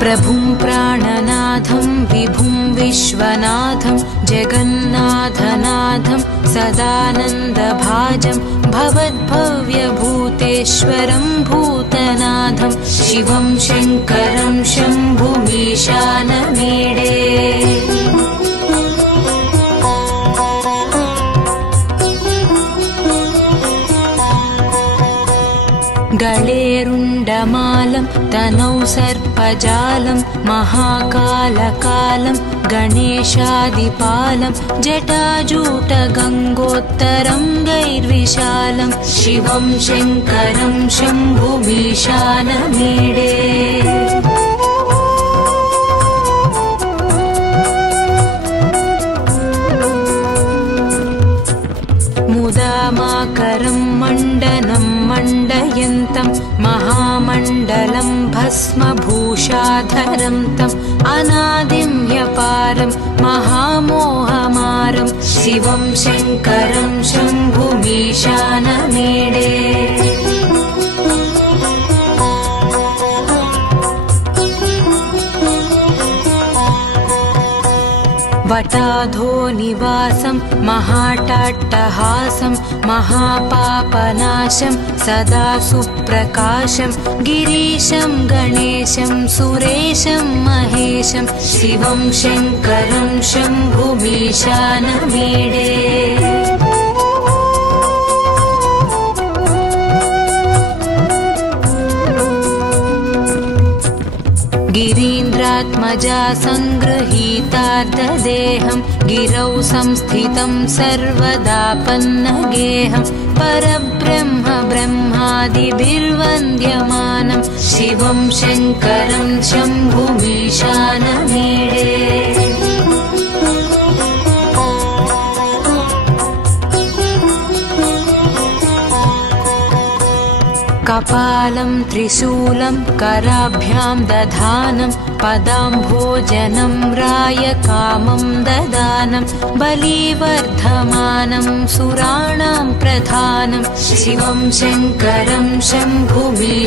प्रभुं प्राणनाथं विभुं विश्वनाथं जगन्नाथनाथं सदानन्दभाजं भवद्भव्यभूतेश्वरं भूतनाथं शिवं शङ्करं शम्भुमीशानमीडे गलेरुण्डमालं तनौ सर्पजालं महाकालकालं गणेशादिपालं जटाजूटगङ्गोत्तरं गैर्विशालं शिवं शङ्करं शम्भुमीशानमीडे मुदामाकरं मण्डनं मण्डयन्तं महामण्डलं भस्मभूषाधरं तम् अनादिं ह्यपारं महामोहमारं शिवं शङ्करं शम्भुमीशानमीडे वटाधो निवासं महाटाट्टहासं महापापनाशं सदा सुप्रकाशं गिरीशं गणेशं सुरेशं महेशं शिवं शङ्करं शम्भुमीशानमीडे गिरीन्द्रात्मजा सङ्गृहीतार्धदेहं गिरौ संस्थितं सर्वदापन्नगेहं परब्रह्म ब्रह्मादिभिर्वन्द्यमानं शिवं शङ्करं शम्भुमीशानमीडे कपालं त्रिशूलं कराभ्यां दधानं पदाम्भोजनं रायकामं ददानं बलिवर्धमानं सुराणां प्रधानं शिवं शङ्करं शम्भुमीशानमीडे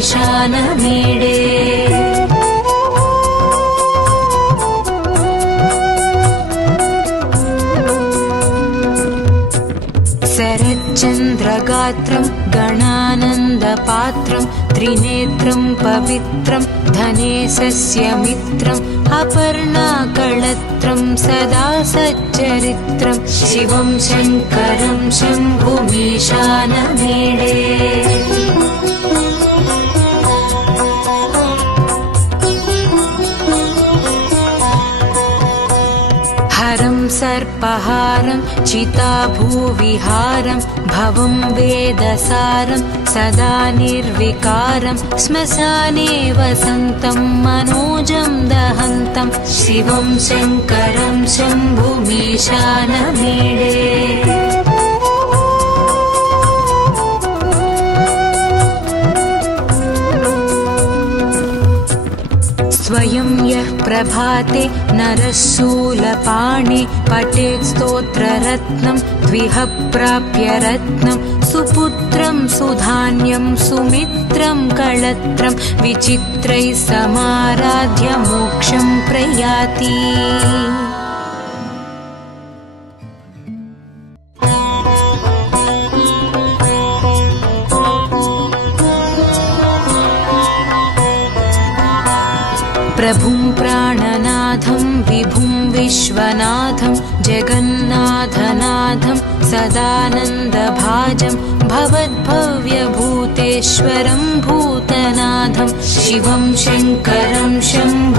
शरच्चन्द्रगात्रं गणानन्दपात्रं त्रिनेत्रं पवित्रं धनेशस्य मित्रम् अपर्णाकळत्रं सदा सच्चरित्रं शिवं शङ्करं शम्भुमीशानमीडे हरं सर्पहारं चिताभूविहारं भवं वेदसारं सदा निर्विकारं श्मशाने वसन्तं मनोजं दहन्तं शिवं शङ्करं शम्भुमीशानमीडे स्वयं यः प्रभाते नरः शूलपाणे पठेत् स्तोत्ररत्नं द्विह प्राप्य रत्नं सुपुत्रं सुधान्यं सुमित्रं कळत्रं विचित्रैः समाराध्य मोक्षं प्रयाति प्रभुं प्राणनाथं विभुं विश्वनाथं जगन्नाथनाथं सदानन्दभाजं भवद्भव्यभूतेश्वरं भूतनाथं शिवं शङ्करं शम्भुमीशानमीडे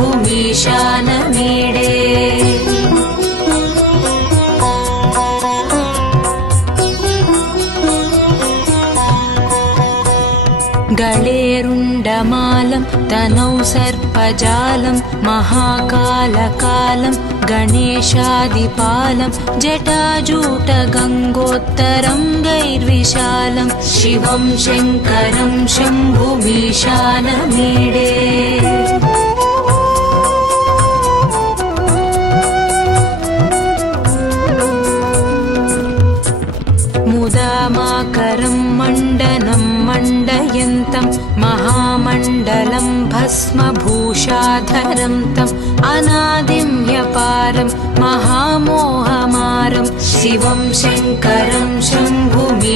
गलेरुण्डमालं तनौ सर्पजालं महाकालकालं गणेशादिपालं जटाजूटगङ्गोत्तरं गैर्विशालं शिवं शङ्करं शम्भुमीशानमीडे मुदामाकरं मण्डनं मण्डयन्तं महामण्डलं भस्मभूषाधरं भस्मभूषाधरं तम् अनादिं ह्यपारं महामोहमारं शिवं शङ्करं शम्भुमीशानमीडे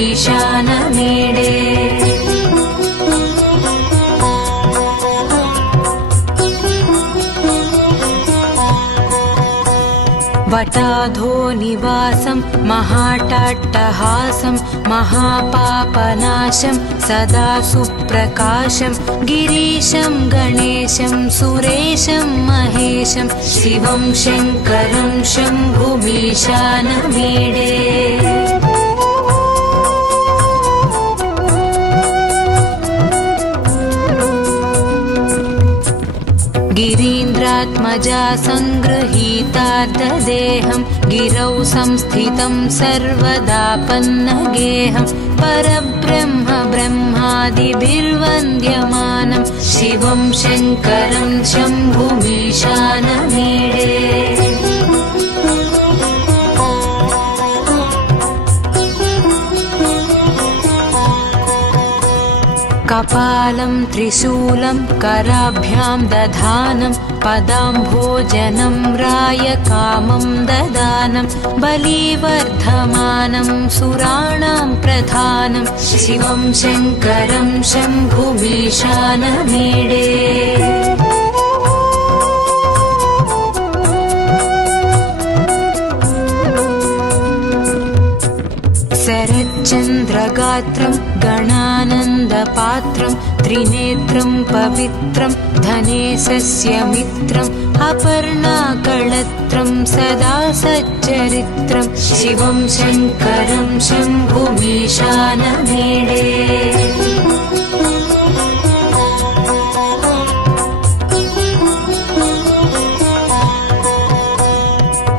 वटाधोनिवासं महाटाट्टहासं महापापनाशं सदा सुप्रकाशं गिरीशं गणेशं सुरेशं महेशं शिवं शङ्करं शम्भुमीशानमीडे गिरीन्द्रात्मजा सङ्गृहीतार्धदेहं गिरौ संस्थितं सर्वदा पन्नगेहं परब्रह्म ब्रह्मादिभिर्वन्द्यमानं शिवं शङ्करं शम्भुमीशानमीडे कपालं त्रिशूलं कराभ्यां दधानं पदाम्भोजनं रायकामं ददानं बलिवर्धमानं सुराणां प्रधानं शिवं शङ्करं शम्भुमीशानमीडे शरच्चन्द्रगात्रं गणानन्दपात्रं त्रिनेत्रं पवित्रं धनेशस्य मित्रम् अपर्णाकळत्रं सदा सच्चरित्रं शिवं शङ्करं शम्भुमीशानमीडे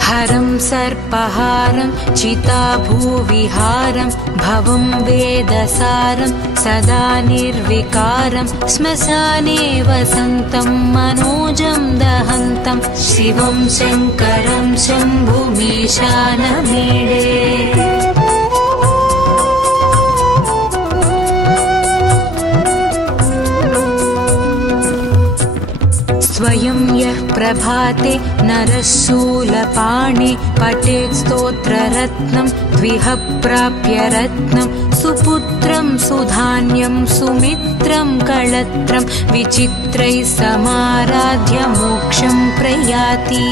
हरं सर्पहारं चिताभूविहारं भवं वेदसारं सदा निर्विकारं श्मशाने वसन्तं मनोजं दहन्तं शिवं शङ्करं शम्भुमीशानमीडे स्वयं यः प्रभाते नरः शूलपाणे पठेत् स्तोत्ररत्नं द्विह प्राप्य रत्नं सुपुत्रं सुधान्यं सुमित्रं कळत्रं विचित्रैः समाराध्य मोक्षं प्रयाति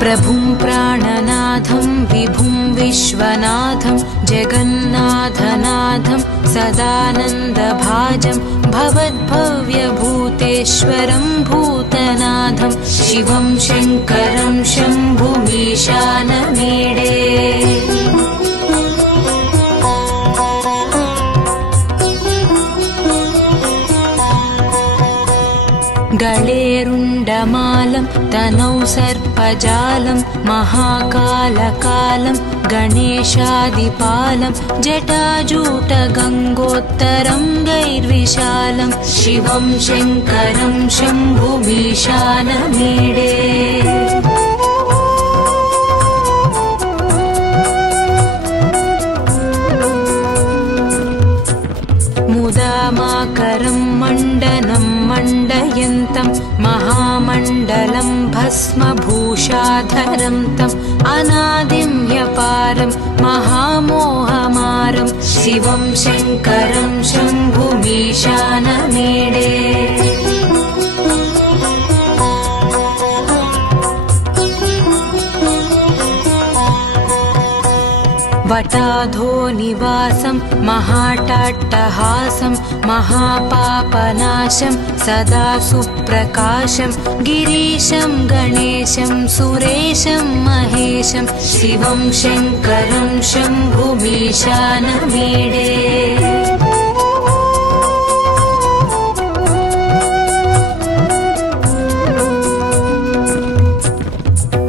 प्रभुं प्राणनाथं विभुं विश्वनाथं जगन्नाथनाथं सदानन्दभाजं भवद्भव्यभूतेश्वरं भूतनाथं शिवं शङ्करं शम्भुमीशानमीडे गळेरुण्डमालं तनौ सर्पजालं महाकालकालं गणेशादिपालं जटाजूटगङ्गोत्तरङ्गैर्विशालं शिवं शङ्करं शम्भुमीशानमीडे मुदामाकरं मण्डनं मण्डयन्तं महामण्डलं भस्मभूषाधरं तम् अनादिं ह्यपारं महामोहमारं शिवं शङ्करं शम्भुमीशानमीडे वटाधोनिवासं महाटाट्टहासं महापापनाशं सदा सुप्रकाशं गिरीशं गणेशं सुरेशं महेशं शिवं शङ्करं शम्भुमीशानमीडे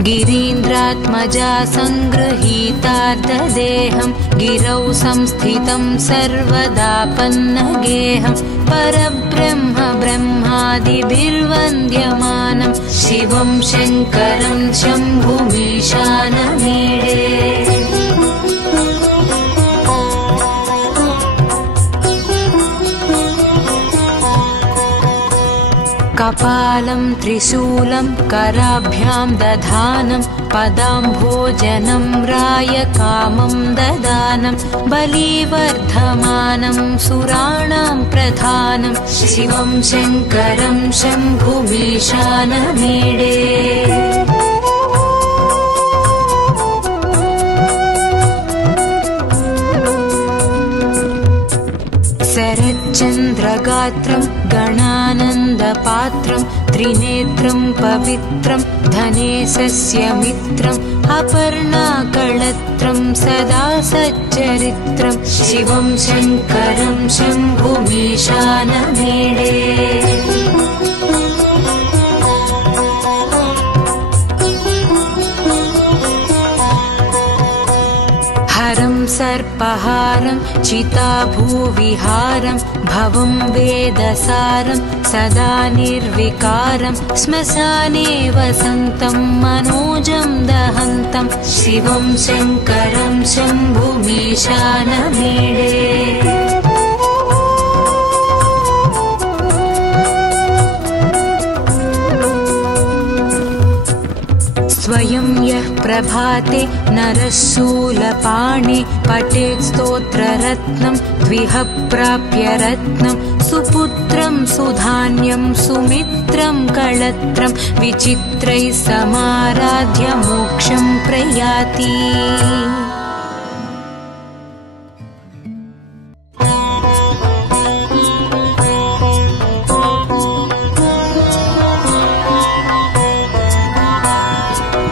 गिरीन्द्रात्मजा सङ्गृहीतार्धदेहं गिरौ संस्थितं सर्वदापन्नगेहं परब्रह्म ब्रह्मादिभिर्वन्द्यमानं शिवं शङ्करं शम्भुमीशानमीडे कपालं त्रिशूलं कराभ्यां दधानं पदाम्भोजनं रायकामं ददानं बलिवर्धमानं सुराणां प्रधानं शिवं शङ्करं शम्भुमीशानमीडे शरच्चन्द्रगात्रं गणानन्दपात्रं त्रिनेत्रं पवित्रं धनेशस्य मित्रम् अपर्णाकळत्रं सदा सच्चरित्रं शिवं शङ्करं शम्भुमीशानमीडे हरं सर्पहारं चिताभूविहारं भवं वेदसारं सदा निर्विकारं श्मशाने वसन्तं मनोजं दहन्तं शिवं शङ्करं शम्भुमीशानमीडे स्वयं यः प्रभाते नरः शूलपाणे पठेत् स्तोत्ररत्नं द्विह प्राप्य रत्नं सुपुत्रं सुधान्यं सुमित्रं कळत्रं विचित्रैः समाराध्य मोक्षं प्रयाति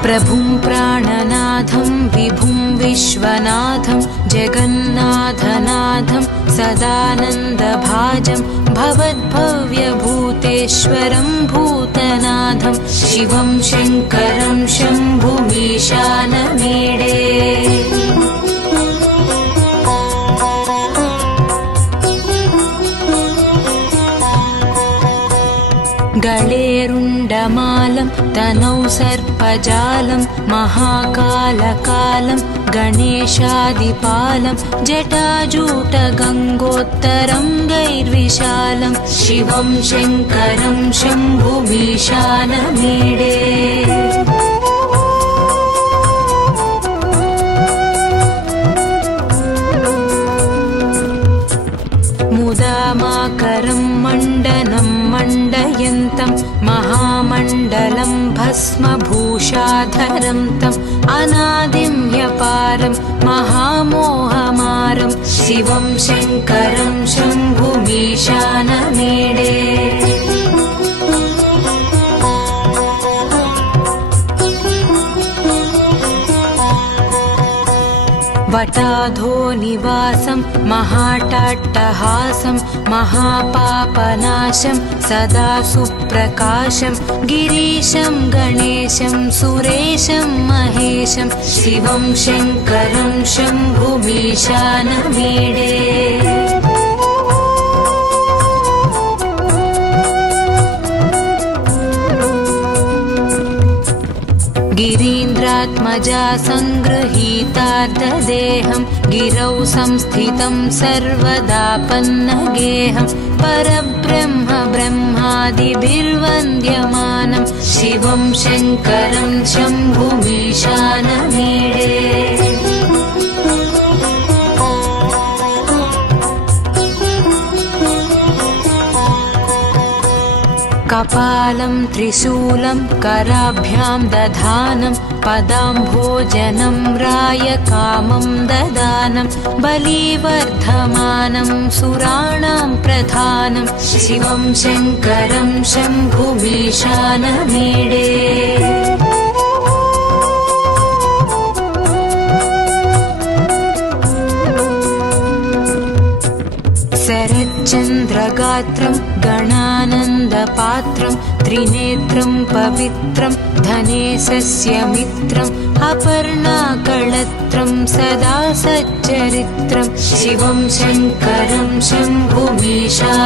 प्रभुं प्राणनाथं विभुं विश्वनाथं जगन्नाथनाथं सदानन्दभाजं भवद्भव्यभूतेश्वरं भूतनाथं शिवं शङ्करं शम्भुमीशानमीडे गळेरुण्डमालं तनौ सर्पजालं महाकालकालं गणेशादिपालं जटाजूटगङ्गोत्तरङ्गैर्विशालं शिवं शङ्करं शम्भुमीशानमीडे मुदामाकरं मण्डनं मण्डयन्तं महामण्डलं भस्मभूषाधरं तम् अनादिं ह्यपारं महामोहमारं शिवं शङ्करं शम्भुमीशानमीडे वटाधो निवासं महाटाट्टहासं महापापनाशं सदा सुप्रकाशं गिरीशं गणेशं सुरेशं महेशं शिवं शङ्करं शम्भुमीशानमीडे गिरीन्द्रात्मजा सङ्गृहीतार्धदेहं गिरौ संस्थितं सर्वदापन्नगेहं परब्रह्म ब्रह्मादिभिर्वन्द्यमानं शिवं शङ्करं शम्भुमीशानमीडे कपालं त्रिशूलं कराभ्यां दधानं पदाम्भोजनं रायकामं ददानं बलिवर्धमानं सुराणां प्रधानं शिवं शङ्करं शम्भुमीशानमीडे शरच्चन्द्रगात्रं गणानन्द ज्ञानानन्दपात्रं त्रिनेत्रं पवित्रं धनेशस्य मित्रम् अपर्णाकळत्रं सदा सच्चरित्रं शिवं शङ्करं शम्भुमीशानमीडे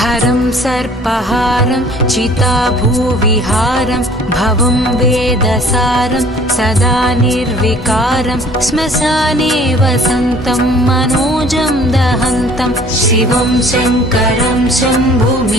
हरं सर्पहारं चिताभूविहारं भवं वेदसारं सदा निर्विकारं श्मशाने वसन्तं मनोजं दहन्तं शिवं शङ्करं शम्भुमीशानमीडे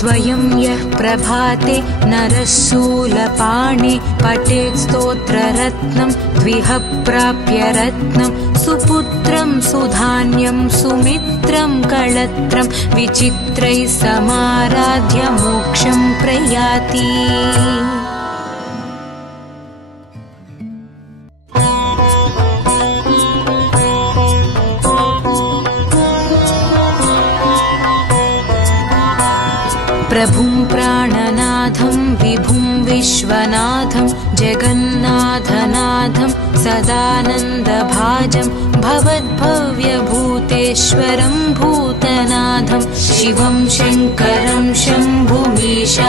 स्वयं यः प्रभाते नरः शूलपाणे पठेत् स्तोत्ररत्नं द्विह प्राप्य रत्नं सुपुत्रं सुधान्यं सुमित्रं कळत्रं विचित्रैः समाराध्य मोक्षं प्रयाति प्रभुं प्राणनाथं विभुं विश्वनाथं जगन्नाथनाथं सदानन्दभाजं भवद्भव्यभूतेश्वरं भूतनाथं शिवं शङ्करं शम्भुमीशानमीडे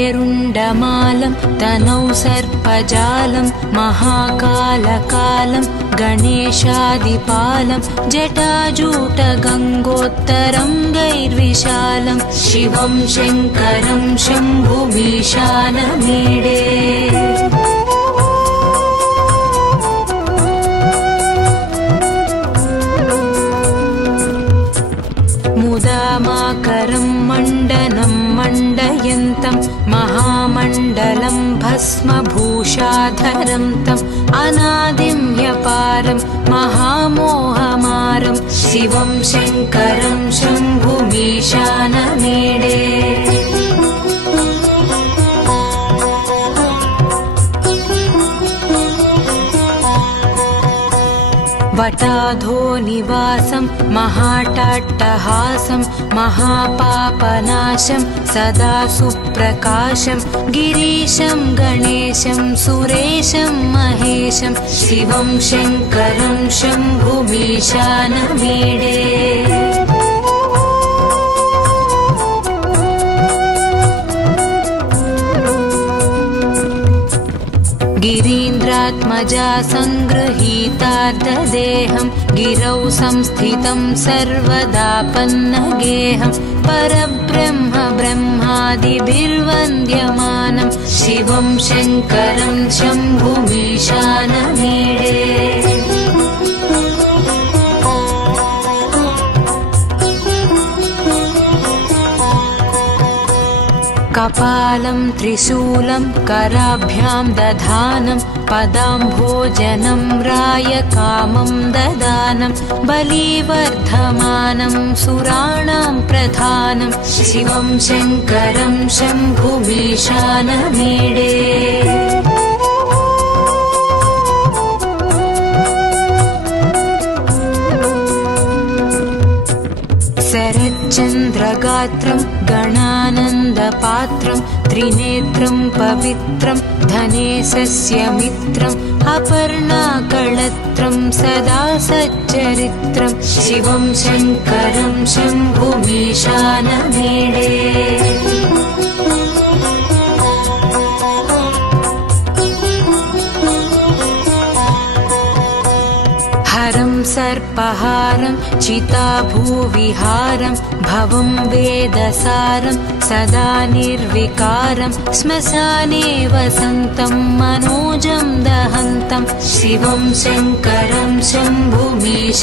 गळेरुण्डमालं तनौ सर्पजालं महाकालकालं गणेशादिपालं जटाजूटगङ्गोत्तरं गैर्विशालं शिवं शङ्करं शम्भुमीशानमीडे मुदामाकरं मण्डनं मण्डयन्तं महामण्डलं भस्मभूषाधरं तम् अनादिं ह्यपारं महामोहमारं शिवं शङ्करं शम्भुमीशानमीडे वटाधो निवासं महाटाट्टहासं महापापनाशं सदा सुप्रकाशं गिरीशं गणेशं सुरेशं महेशं शिवं शङ्करं शम्भुमीशानमीडे गिरीन्द्रात्मजा सङ्गृहीतार्धदेहं गिरौ संस्थितं सर्वदापन्नगेहं परब्रह्म ब्रह्मादिभिर्वन्द्यमानं शिवं शङ्करं शम्भुमीशानमीडे कपालं त्रिशूलं कराभ्यां दधानं पदाम्भोजनं रायकामं ददानं बलिवर्धमानं सुराणां प्रधानं शिवं शङ्करं शम्भुमीशानमीडे शरच्चन्द्रगात्रं गणानन्दपात्रं त्रिनेत्रं पवित्रं धनेशस्य मित्रम् अपर्णाकळत्रं सदा सच्चरित्रं शिवं शङ्करं शम्भुमीशानमीडे हरं सर्पहारं चिताभूविहारं भवं वेदसारं सदा निर्विकारं श्मशाने वसन्तं मनोजं दहन्तं शिवं शङ्करं शम्भुमीशानमीडे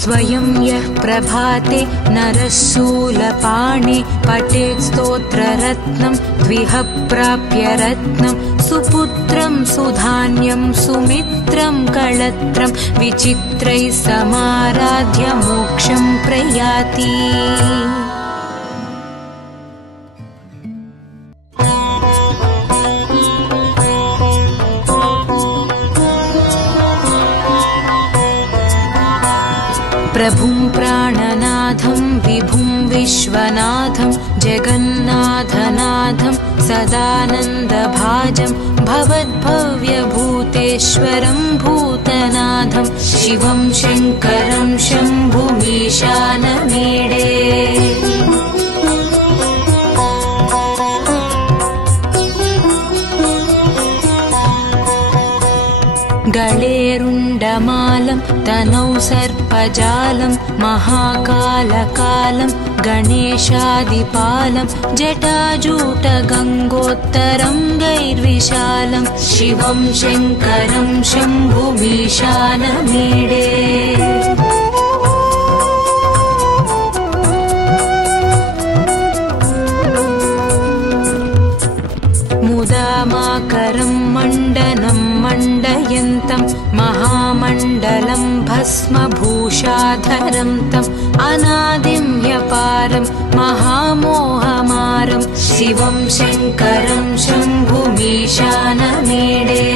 स्वयं यः प्रभाते नरशूलपाणि पठेत् स्तोत्ररत्नं द्विह प्राप्य रत्नं सुपुत्रं सुधान्यं सुमित्रं कळत्रं विचित्रैः समाराध्य मोक्षं प्रयाति। प्रभुं प्राणनाथं विभुं विश्वनाथं जगन्नाथनाथं सदानन्दभाजं भवद्भव्यभूतेश्वरं भूतनाथं शिवं शङ्करं शम्भुमीशानमीडे। गळेरुण्डमालं तनौ सर्पजालं महाकालकालं गणेशादिपालं जटाजूटगङ्गोत्तरं गैर्विशालं शिवं शङ्करं शम्भुमीशानमीडे। मुदामाकरं मण्डनं मण्डयन्तं महामण्डलं भस्मभूषाधरं तम् अनादिं ह्यपारं महामोहमारं शिवं शङ्करं शम्भुमीशानमीडे।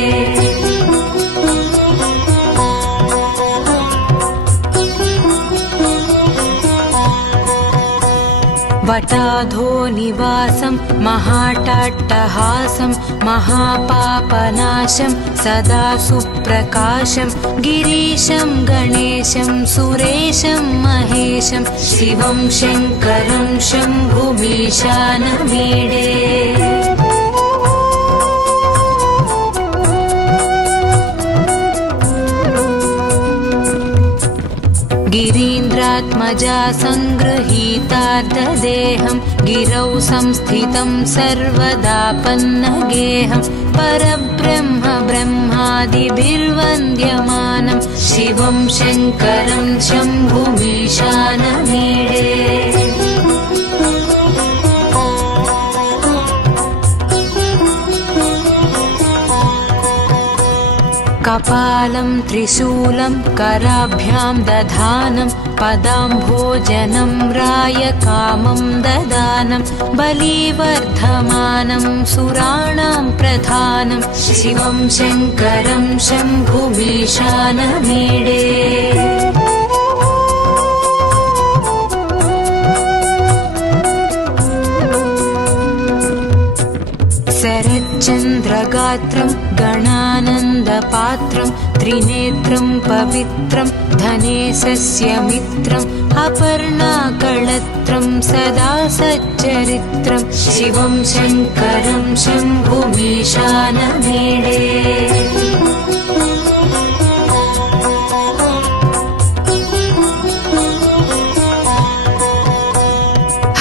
वटाधो निवासं महाटाट्टहासं महापापनाशं सदा सुप्रकाशं गिरीशं गणेशं सुरेशं महेशं शिवं शङ्करं शम्भुमीशानमीडे। गिरीन्द्रात्मजा सङ्गृहीतार्धदेहं गिरौ संस्थितं सर्वदापन्नगेहं परब्रह्म ब्रह्मादिभिर्वन्द्यमानं शिवं शङ्करं शम्भुमीशानमीडे। कपालं त्रिशूलं कराभ्यां दधानं पदाम्भोजनं रायकामं ददानं बलिवर्धमानं सुराणां प्रधानं शिवं शङ्करं शम्भुमीशानमीडे। शरच्चन्द्रगात्रं गणानन्दपात्रं त्रिनेत्रं पवित्रं धनेशस्य मित्रम् अपर्णाकळत्रं सदा सच्चरित्रं शिवं शङ्करं शम्भुमीशानमीडे।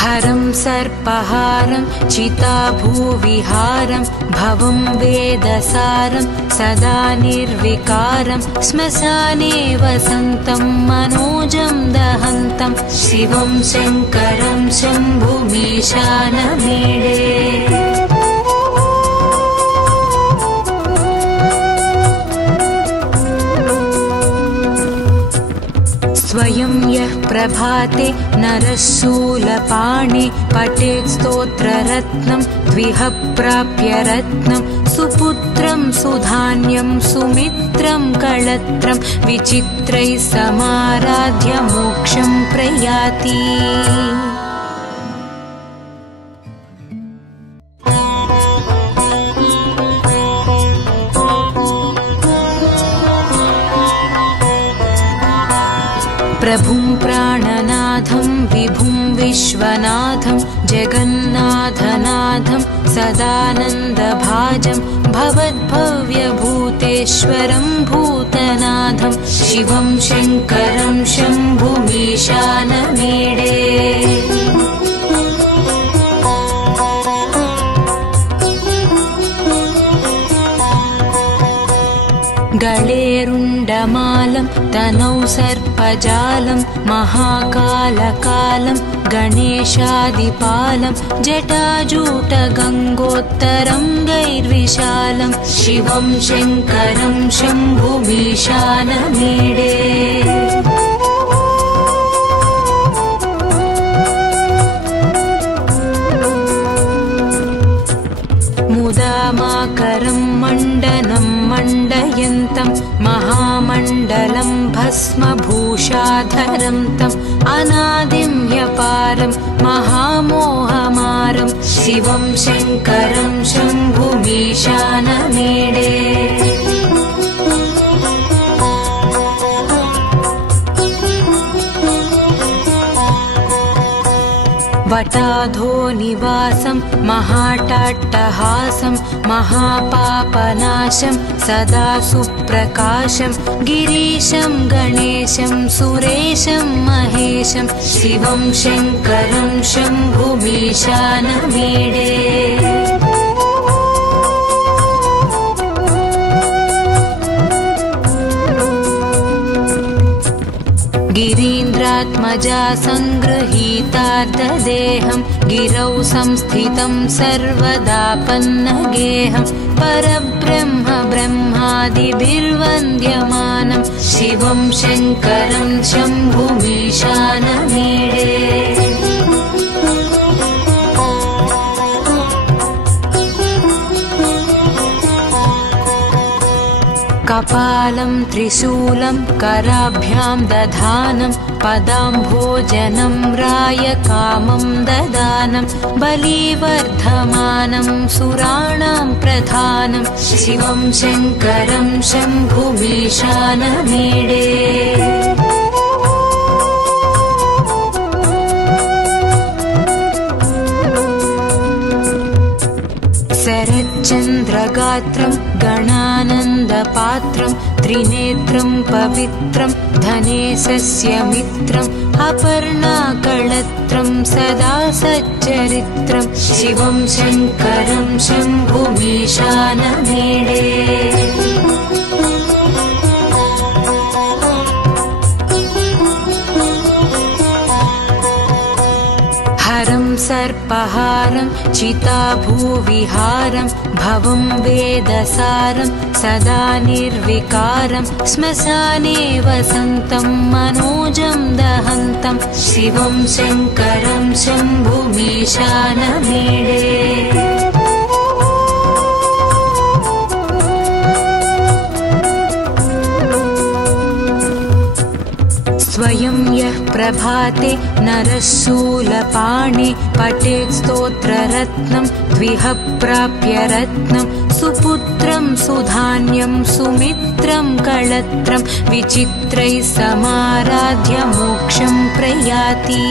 हरं सर्पहारं चिताभूविहारं भवं वेदसारं सदा निर्विकारं श्मशाने वसन्तं मनोजं दहन्तं शिवं शङ्करं शम्भुमीशानमीडे। स्वयं यः प्रभाते नरशूलपाणि पठेत् स्तोत्ररत्नं द्विह प्राप्य रत्नं सुपुत्रं सुधान्यं सुमित्रं कळत्रं विचित्रैः समाराध्य मोक्षं प्रयाति। प्रभुं प्राणनाथं विभुं विश्वनाथं जगन्नाथनाथं सदानन्दभाजं भवद्भव्यभूतेश्वरं भूतनाथं शिवं शङ्करं शम्भुमीशानमीडे। गळेरुण्डमालं तनौ सर्पजालं महाकालकालं गणेशादिपालं जटाजूटगङ्गोत्तरं गैर्विशालं शिवं शङ्करं शम्भुमीशानमीडे मुदामाकरं मण्डनं मण्डयन्तं महामण्डलं भस्मभूषाधरं तम् अनादिं ह्यपारं महामोहमारं शिवं शङ्करं शम्भुमीशानमीडे वटाधोनिवासं महाटाट्टहासं महापापनाशं सदा सुप्रकाशं गिरीशं गणेशं सुरेशं महेशं शिवं शङ्करं शम्भुमीशानमीडे गिरीन्द्रात्मजा सङ्गृहीतार्धदेहं गिरौ संस्थितं सर्वदा पन्नगेहं परब्रह्म ब्रह्मादिभिर्वन्द्यमानं शिवं शङ्करं शम्भुमीशानमीडे कपालं त्रिशूलं कराभ्यां दधानं पदाम्भोजनं रायकामं ददानं बलिवर्धमानं सुराणां प्रधानं शिवं शङ्करं शम्भुमीशानमीडे शरच्चन्द्रगात्रं गणानन्दपात्रं त्रिनेत्रं पवित्रं धनेशस्य मित्रम् अपर्णाकळत्रं सदा सच्चरित्रं शिवं शङ्करं शम्भुमीशानमीडे हरं सर्पहारं चिताभूविहारं भवं वेदसारं सदा निर्विकारं श्मशाने वसन्तं मनोजं दहन्तं शिवं शङ्करं शम्भुमीशानमीडे स्वयं यः प्रभाते नरः शूलपाणे पठेत् स्तोत्ररत्नं द्विह प्राप्य रत्नं सुपुत्रं सुधान्यं सुमित्रं कळत्रं विचित्रैः समाराध्य मोक्षं प्रयाति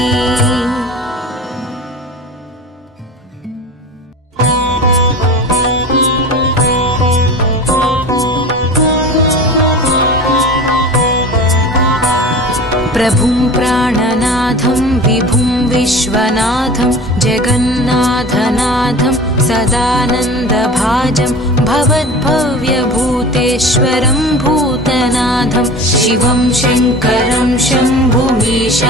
प्रभुं प्राणनाथं विभुं विश्वनाथं जगन्नाथनाथं सदानन्दभाजं भवद्भव्यभूतेश्वरं भूतनाथं शिवं शङ्करं शम्भुमीशानमीडे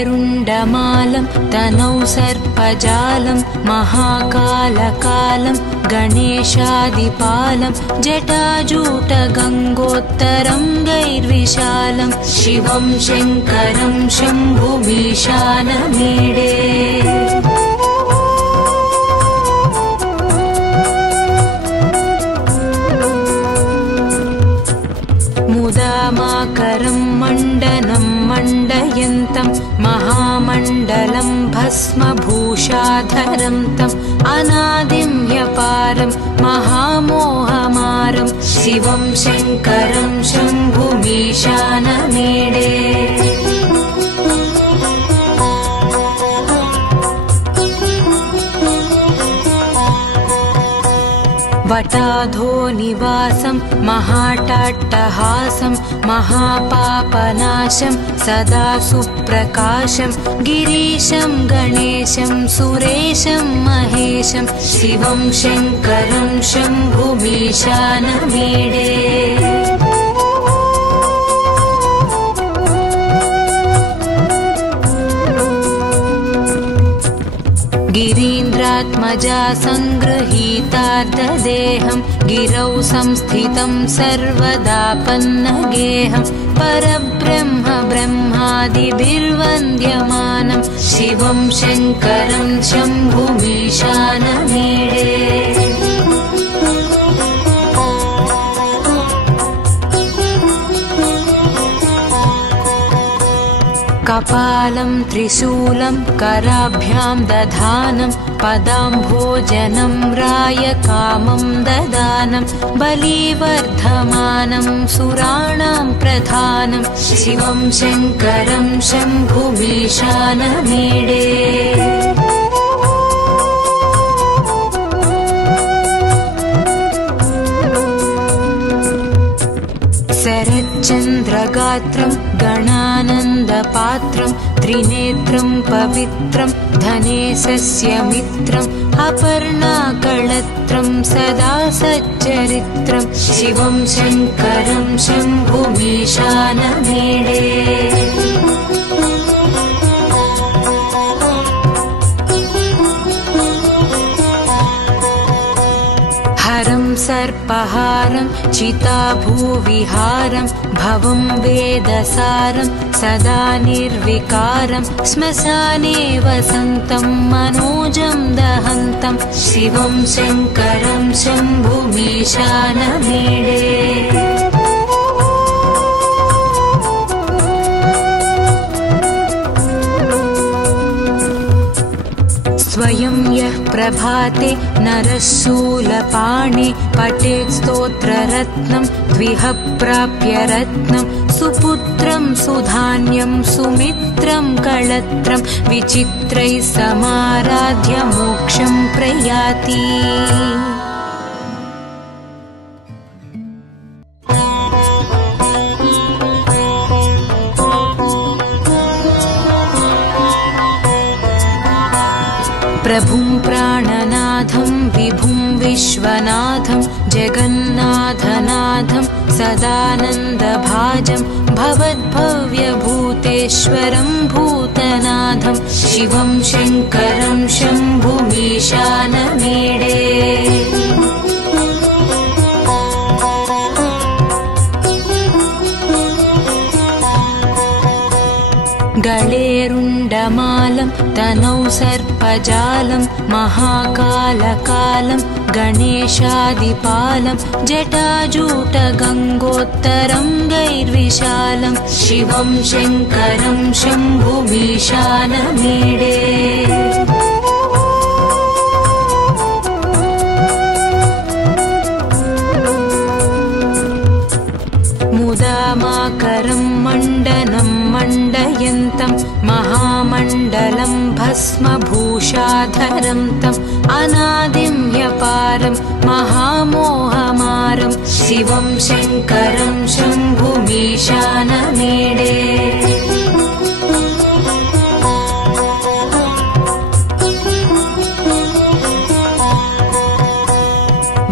गळेरुण्डमालं तनौ सर्पजालं महाकालकालं गणेशादिपालं जटाजूटगङ्गोत्तरं गैर्विशालं शिवं शङ्करं शम्भुमीशानमीडे मुदामाकरं मण्डनं मण्डयन्तं महामण्डलं भस्मभूषाधरं तम् अनादिं ह्यपारं महामोहमारं शिवं शङ्करं शम्भुमीशानमीडे वटाधो निवासं महाटाट्टहासं महापापनाशं सदा सुप्रकाशं गिरीशं गणेशं सुरेशं महेशं शिवं शङ्करं शम्भुमीशानमीडे गिरीन्द्रात्मजा सङ्गृहीतार्धदेहं गिरौ संस्थितं सर्वदापन्नगेहं परब्रह्म ब्रह्मादिभिर्वन्द्यमानं शिवं शङ्करं शम्भुमीशानमीडे कपालं त्रिशूलं कराभ्यां दधानं पदाम्भोजनं रायकामं ददानं बलिवर्धमानं सुराणां प्रधानं शिवं शङ्करं शम्भुमीशानमीडे शरच्चन्द्रगात्रं गणानन्दपात्रं त्रिनेत्रं पवित्रं धनेशस्य मित्रम् अपर्णाकळत्रं सदा सच्चरित्रं शिवं शङ्करं शम्भुमीशानमीडे हरं सर्पहारं चिताभूविहारं भवं वेदसारं सदा निर्विकारं श्मशाने वसन्तं मनोजं दहन्तं शिवं शङ्करं शम्भुमीशानमीडे स्वयं यः प्रभाते नरः शूलपाणे पठेत् स्तोत्ररत्नं द्विह प्राप्य रत्नं सुपुत्रं सुधान्यं सुमित्रं कळत्रं विचित्रैः समाराध्य मोक्षं प्रयाति प्रभुं प्राणनाथं विभुं विश्वनाथं जगन्नाथनाथं सदानन्दभाजं भवद्भव्यभूतेश्वरं भूतनाथं शिवं शङ्करं शम्भुमीशानमीडे गळेरुण्डमालं तनौ सर्पजालं महाकालकालं गणेशादिपालं जटाजूटगङ्गोत्तरङ्गैर्विशालं शिवं शङ्करं शम्भुमीशानमीडे मुदामाकरं मण्डनं मण्डयन्तं महामण्डलं भस्मभूषाधरं तम् अनादिं ह्यपारं महामोहमारं शिवं शङ्करं शम्भुमीशानमीडे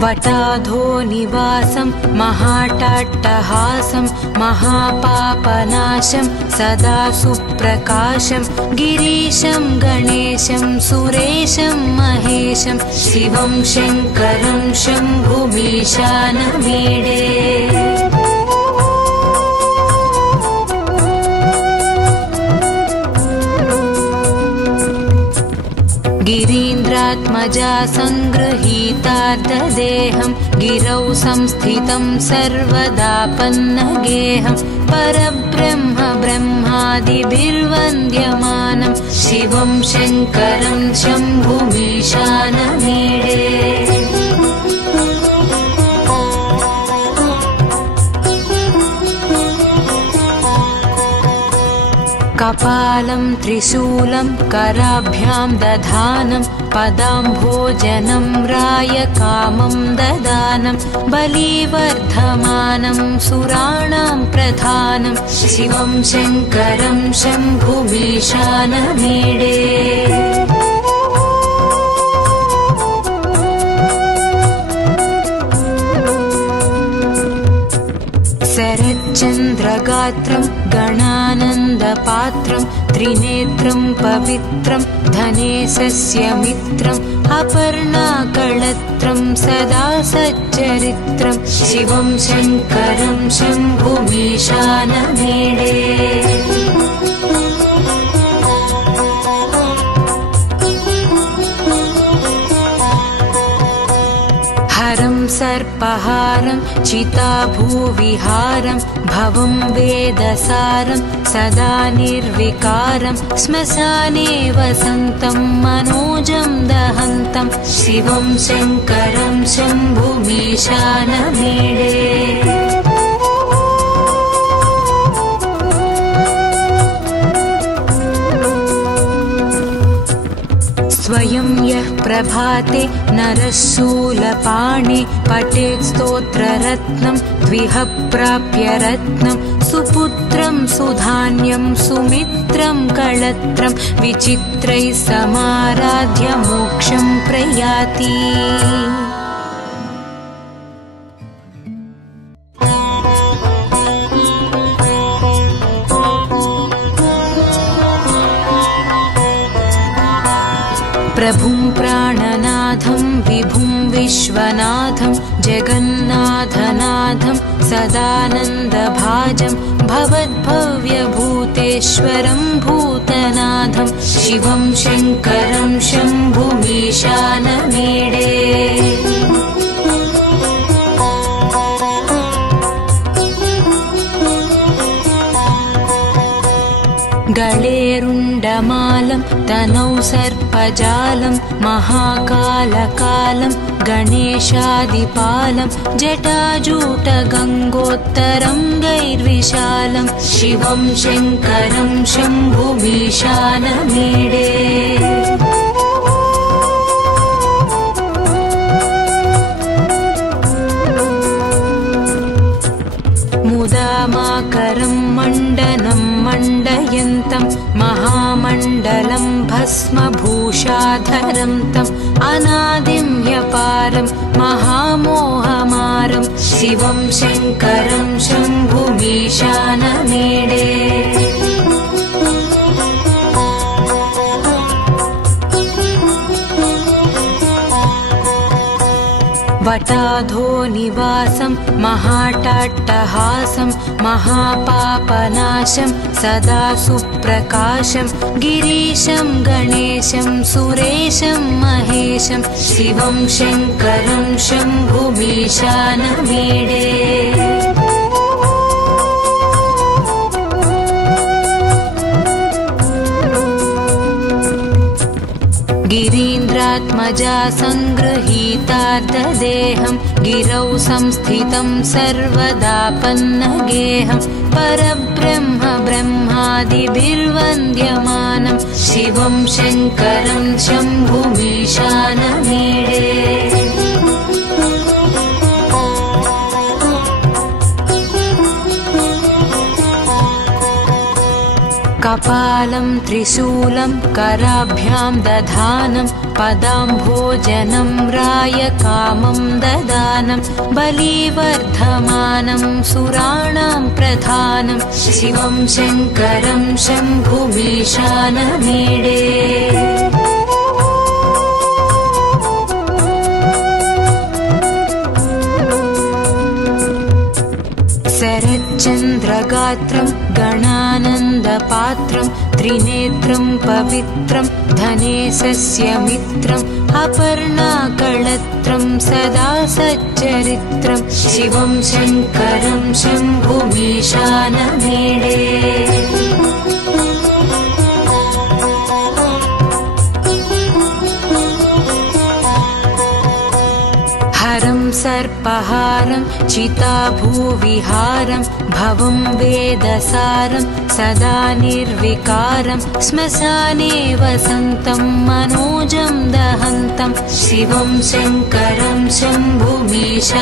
वटाधो निवासं महाटाट्टहासं महापापनाशं सदा सुप्रकाशं गिरीशं गणेशं सुरेशं महेशं शिवं शङ्करं शम्भुमीशानमीडे गिरीन्द्रात्मजा सङ्गृहीतार्धदेहं गिरौ संस्थितं सर्वदापन्नगेहं परब्रह्म ब्रह्मादिभिर्वन्द्यमानं शिवं शङ्करं शम्भुमीशानमीडे कपालं त्रिशूलं कराभ्यां दधानं पदाम्भोजनं रायकामं ददानं बलिवर्धमानं सुराणां प्रधानं शिवं शङ्करं शम्भुमीशानमीडे शरच्चन्द्रगात्रं गणानन्दपात्रं त्रिनेत्रं पवित्रं धनेशस्य मित्रम् अपर्णाकळत्रं सदा सच्चरित्रं शिवं शङ्करं शम्भुमीशानमीडे हरं सर्पहारं चिताभूविहारं भवं वेदसारं सदा निर्विकारं श्मशाने वसन्तं मनोजं दहन्तं शिवं शङ्करं शम्भुमीशानमीडे स्वयं यः प्रभाते नरः शूलपाणे पठेत् स्तोत्ररत्नं द्विह प्राप्य रत्नं सुपुत्रं सुधान्यं सुमित्रं कळत्रं विचित्रैः समाराध्य मोक्षं प्रयाति प्रभुं प्राणनाथं विभुं विश्वनाथं जगन्नाथनाथं सदानन्दभाजं भवद्भव्यभूतेश्वरं भूतनाथं शिवं शङ्करं शम्भुमीशानमीडे गळेरुण्डमालं तनौ सर्पजालं महाकालकालं गणेशादिपालं जटाजूटगङ्गोत्तरं गैर्विशालं शिवं शङ्करं शम्भुमीशानमीडे मुदामाकरं मण्डनं मण्डयन्तं महामण्डलं भस्मभूषाधरं तम् अनादिं ह्यपारं महामोहमारं शिवं शङ्करं शम्भुमीशानमीडे वटाधो निवासं महाटाट्टहासं महापापनाशं सदा सुप्रकाशं गिरीशं गणेशं सुरेशं महेशं शिवं शङ्करं शम्भुमीशानमीडे गिरीन्द्रात्मजा सङ्गृहीतार्धदेहं गिरौ संस्थितं सर्वदा पन्नगेहं परब्रह्म ब्रह्मादिभिर्वन्द्यमानं शिवं शङ्करं शम्भुमीशानमीडे कपालं त्रिशूलं कराभ्यां दधानं पदाम्भोजनं रायकामं ददानं बलिवर्धमानं सुराणां प्रधानं शिवं शङ्करं शम्भुमीशानमीडे शरच्चन्द्रगात्रं गणानन्दपात्रं त्रिनेत्रं पवित्रं धनेशस्य मित्रम् अपर्णाकळत्रं सदा सच्चरित्रं शिवं शङ्करं शम्भुमीशानमीडे हरं सर्पहारं चिताभूविहारं भवं वेदसारं सदा निर्विकारं श्मशाने वसन्तं मनोजं दहन्तं शिवं शङ्करं शम्भुमीशानमीडे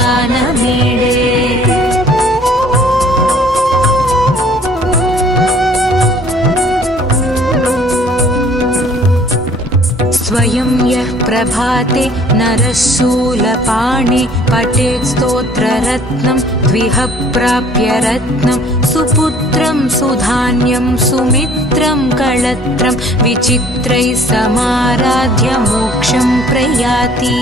स्वयं यः प्रभाते नरः शूलपाणे पठेत् स्तोत्ररत्नं द्विह प्राप्य रत्नं सुपुत्रं सुधान्यं सुमित्रं कळत्रं विचित्रैः समाराध्य मोक्षं प्रयाति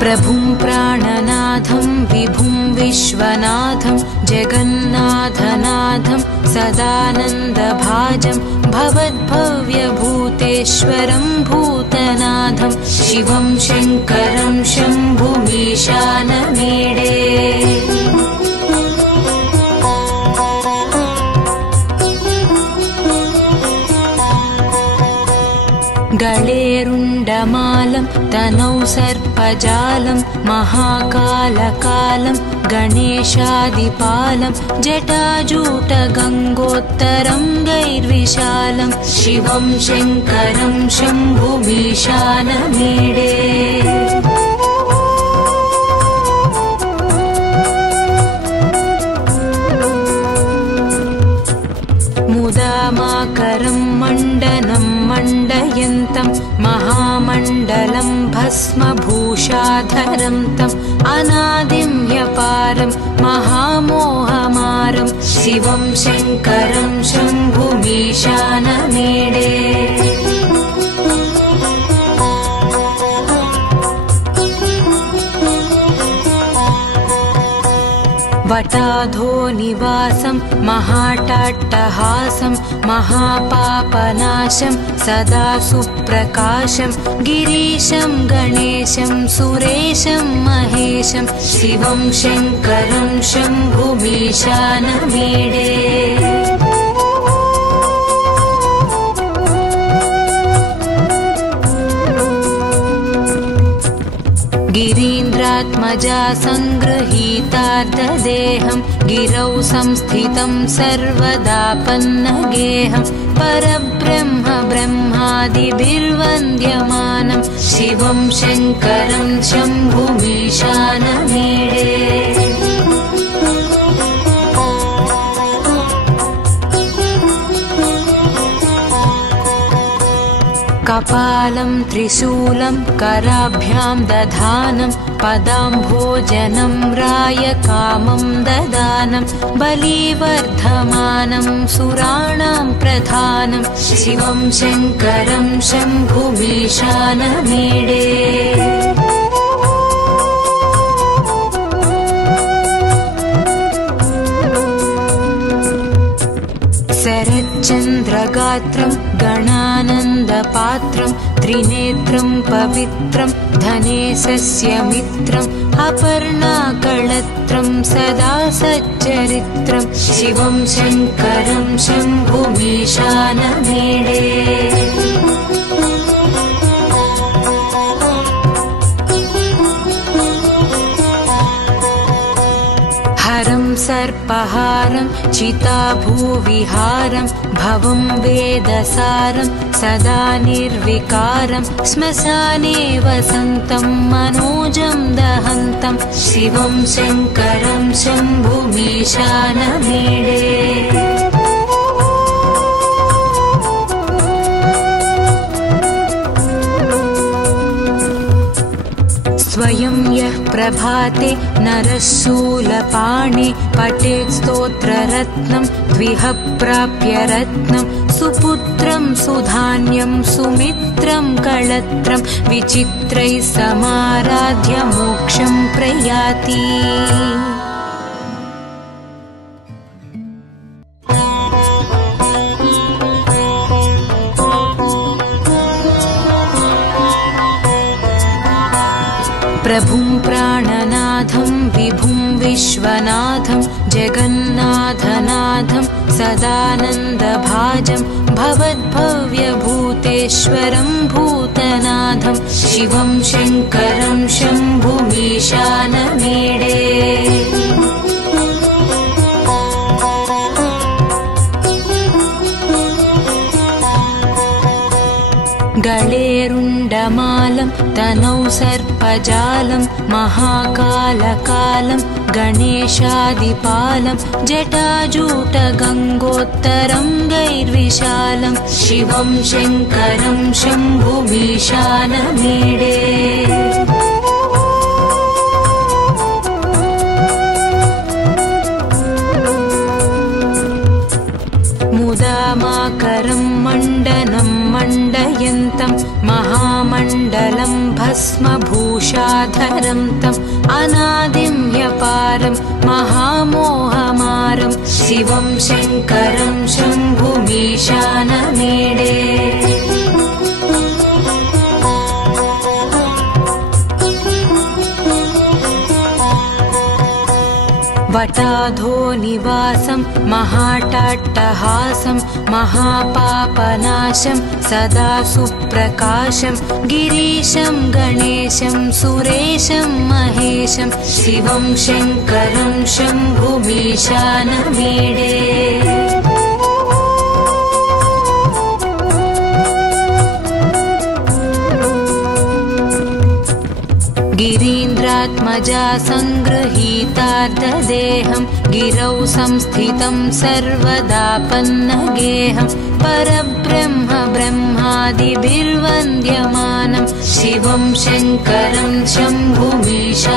प्रभुं प्राणनाथं विभुं विश्वनाथं जगन्नाथनाथं सदानन्दभाजं भवद्भव्यभूतेश्वरं भूतनाथं शिवं शङ्करं शम्भुमीशानमीडे गळेरुण्डमालं तनौ सर्पजालं महाकालकालं गणेशादिपालं जटाजूटगङ्गोत्तरङ्गैर्विशालं शिवं शङ्करं शम्भुमीशानमीडे मुदामाकरं मण्डनं मण्डयन्तं महामण्डलं भस्मभूषाधरं तम् अनादिं ह्यपारं महामोहमारं शिवं शङ्करं शम्भुमीशानमीडे वटाधो निवासं महाटाट्टहासं महापापनाशं सदा सुप्रकाशं गिरीशं गणेशं सुरेशं महेशं शिवं शङ्करं शम्भुमीशानमीडे गिरीन्द्रात्मजा सङ्गृहीतार्धदेहं गिरौ संस्थितं सर्वदापन्नगेहं परब्रह्म ब्रह्मादिभिर्वन्द्यमानं शिवं शङ्करं शम्भुमीशानमीडे कपालं त्रिशूलं कराभ्यां दधानं पदाम्भोजनं रायकामं ददानं बलिवर्धमानं सुराणां प्रधानं शिवं शङ्करं शम्भुमीशानमीडे शरच्चन्द्रगात्रं गणानन्दपात्रं त्रिनेत्रं पवित्रं धनेशस्य मित्रम् अपर्णाकळत्रं सदा सच्चरित्रं शिवं शङ्करं शम्भुमीशानमीडे हरं सर्पहारं चिताभूविहारं भवं वेदसारं सदा निर्विकारं श्मशाने वसन्तं मनोजं दहन्तं शिवं शङ्करं शम्भुमीशानमीडे स्वयं यः प्रभाते नरः शूलपाणे पठेत् स्तोत्ररत्नं द्विह प्राप्य रत्नं सुपुत्रं सुधान्यं सुमित्रं कळत्रं विचित्रैः समाराध्य मोक्षं प्रयाति प्रभुं प्राणनाथं विभुं विश्वनाथं जगन्नाथनाथं सदानन्दभाजं भवद्भव्यभूतेश्वरं भूतनाथं शिवं शङ्करं शम्भुमीशानमीडे गळेरुण्डमालं तनौ सर्पजालं महाकालकालं गणेशादिपालं जटाजूटगङ्गोत्तरं गैर्विशालं शिवं शङ्करं शम्भुमीशानमीडे मुदामाकरं मण्डनं मण्डयन्तं महामण्डलं भस्मभूषाधरं तम् अनादिं ह्यपारं महामोहमारं शिवं शङ्करं शम्भुमीशानमीडे वटाधोनिवासं महाटाट्टहासं महापापनाशं सदा सुप्रकाशं गिरीशं गणेशं सुरेशं महेशं शिवं शङ्करं शम्भुमीशानमीडे गिरीन्द्रात्मजा सङ्गृहीतार्धदेहं गिरौ संस्थितं सर्वदापन्नगेहं परब्रह्म ब्रह्मादिभिर्वन्द्यमानं शिवं शङ्करं शम्भुमीशानमीडे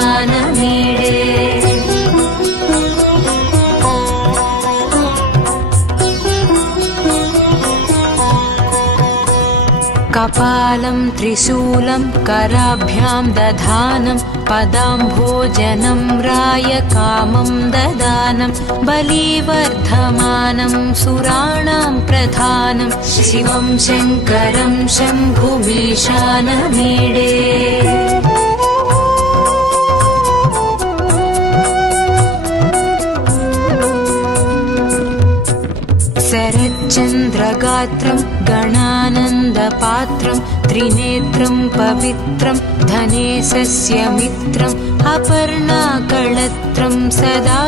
कपालं त्रिशूलं कराभ्यां दधानं पदाम्भोजनं रायकामं ददानं बलिवर्धमानं सुराणां प्रधानं शिवं शङ्करं शम्भुमीशानमीडे शरच्चन्द्रगात्रं गणानन्दपात्रं त्रिनेत्रं पवित्रं धनेशस्य मित्रम् अपर्णाकळत्रं सदा